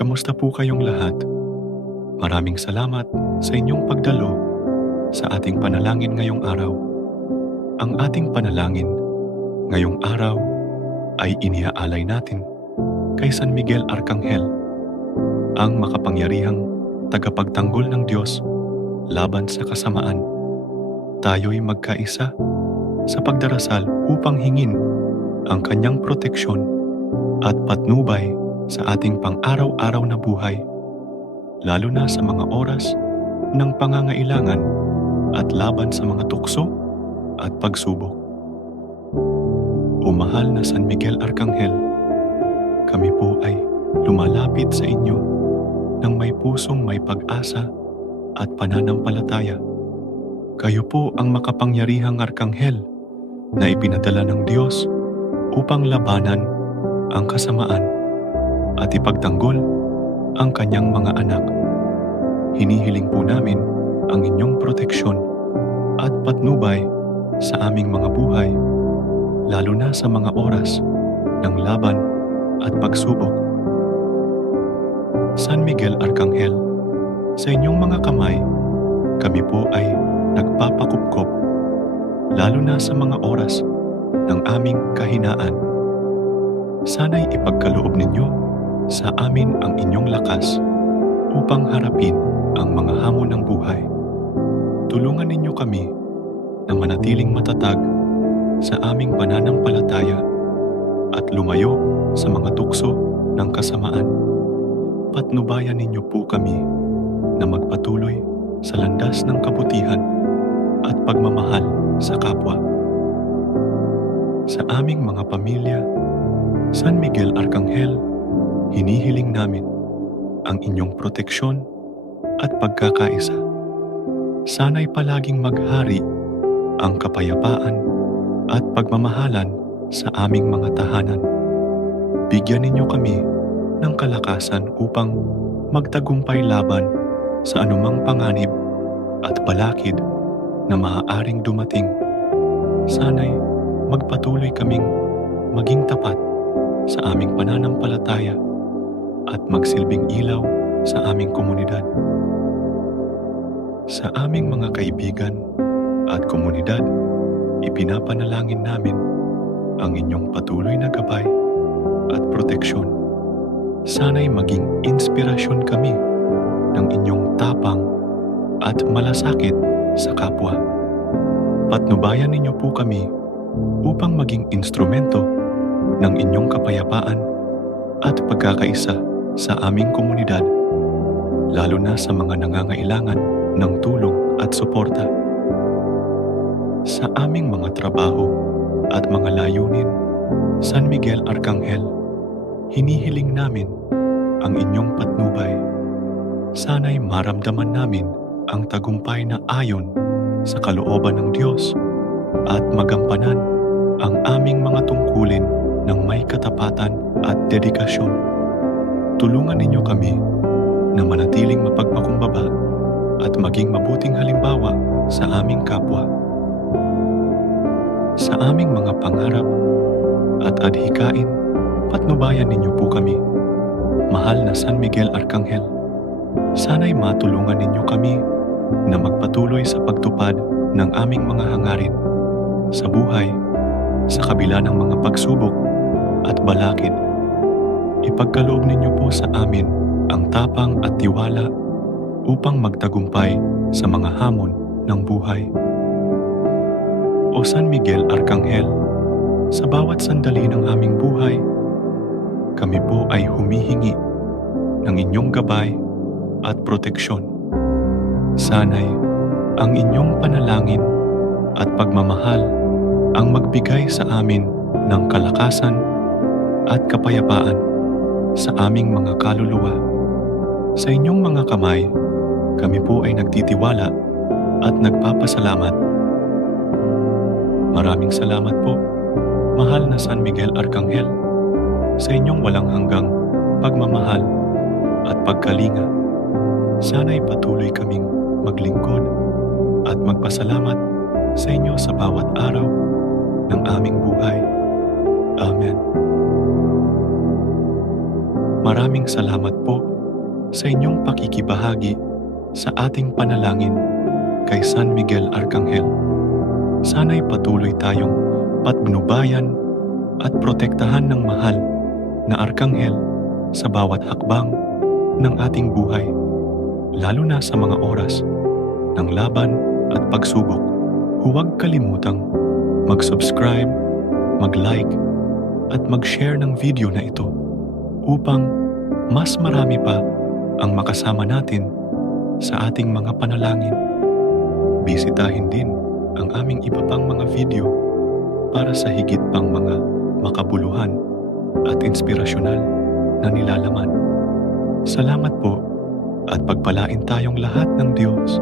Kamusta po kayong lahat? Maraming salamat sa inyong pagdalo sa ating panalangin ngayong araw. Ang ating panalangin ngayong araw ay iniaalay natin kay San Miguel Arcangel, ang makapangyarihang tagapagtanggol ng Diyos laban sa kasamaan. Tayo'y magkaisa sa pagdarasal upang hingin ang kanyang proteksyon at patnubay sa ating pang-araw-araw na buhay, lalo na sa mga oras ng pangangailangan at laban sa mga tukso at pagsubok. O mahal na San Miguel Arcangel, kami po ay lumalapit sa inyo ng may pusong may pag-asa at pananampalataya. Kayo po ang makapangyarihang arkanghel na ipinadala ng Diyos upang labanan ang kasamaan at ipagtanggol ang kanyang mga anak. Hinihiling po namin ang inyong proteksyon at patnubay sa aming mga buhay, lalo na sa mga oras ng laban at pagsubok. San Miguel Arcangel, sa inyong mga kamay, kami po ay nagpapakupkop, lalo na sa mga oras ng aming kahinaan. Sana'y ipagkaloob ninyo sa amin ang inyong lakas upang harapin ang mga hamon ng buhay. Tulungan ninyo kami na manatiling matatag sa aming pananampalataya at lumayo sa mga tukso ng kasamaan. Patnubayan ninyo po kami na magpatuloy sa landas ng kabutihan at pagmamahal sa kapwa. Sa aming mga pamilya, San Miguel Arcangel, hinihiling namin ang inyong proteksyon at pagkakaisa. Sana'y palaging maghari ang kapayapaan at pagmamahalan sa aming mga tahanan. Bigyan ninyo kami ng kalakasan upang magtagumpay laban sa anumang panganib at balakid na maaaring dumating. Sana'y magpatuloy kaming maging tapat sa aming pananampalataya at magsilbing ilaw sa aming komunidad. Sa aming mga kaibigan at komunidad, ipinapanalangin namin ang inyong patuloy na gabay at proteksyon. Sana'y maging inspirasyon kami ng inyong tapang at malasakit sa kapwa. Patnubayan ninyo po kami upang maging instrumento ng inyong kapayapaan at pagkakaisa sa aming komunidad, lalo na sa mga nangangailangan ng tulong at suporta. Sa aming mga trabaho at mga layunin, San Miguel Arcangel, hinihiling namin ang inyong patnubay. Sana'y maramdaman namin ang tagumpay na ayon sa kalooban ng Diyos at magampanan ang aming mga tungkulin ng may katapatan at dedikasyon. Tulungan ninyo kami na manatiling mapagpakumbaba at maging mabuting halimbawa sa aming kapwa. Sa aming mga pangarap at adhikain, patnubayan ninyo po kami. Mahal na San Miguel Arcangel, sana'y matulungan ninyo kami na magpatuloy sa pagtupad ng aming mga hangarin sa buhay sa kabila ng mga pagsubok at balakid. Ipagkaloob ninyo po sa amin ang tapang at tiwala upang magtagumpay sa mga hamon ng buhay. O San Miguel Arcangel, sa bawat sandali ng aming buhay, kami po ay humihingi ng inyong gabay at proteksyon. Sana'y ang inyong panalangin at pagmamahal ang magbigay sa amin ng kalakasan at kapayapaan sa aming mga kaluluwa. Sa inyong mga kamay, kami po ay nagtitiwala at nagpapasalamat. Maraming salamat po, mahal na San Miguel Arcangel, sa inyong walang hanggang pagmamahal at pagkalinga. Sana'y patuloy kaming maglingkod at magpasalamat sa inyo sa bawat araw ng aming buhay. Amen. Maraming salamat po sa inyong pakikibahagi sa ating panalangin kay San Miguel Arcangel. Sana'y patuloy tayong patnubayan at protektahan ng mahal na Arkanghel sa bawat hakbang ng ating buhay, lalo na sa mga oras ng laban at pagsubok. Huwag kalimutang mag-subscribe, mag-like, at mag-share ng video na ito upang mas marami pa ang makasama natin sa ating mga panalangin. Bisitahin din ang aming iba pang mga video para sa higit pang mga makabuluhan at inspirasyonal na nilalaman. Salamat po at pagpalain tayong lahat ng Diyos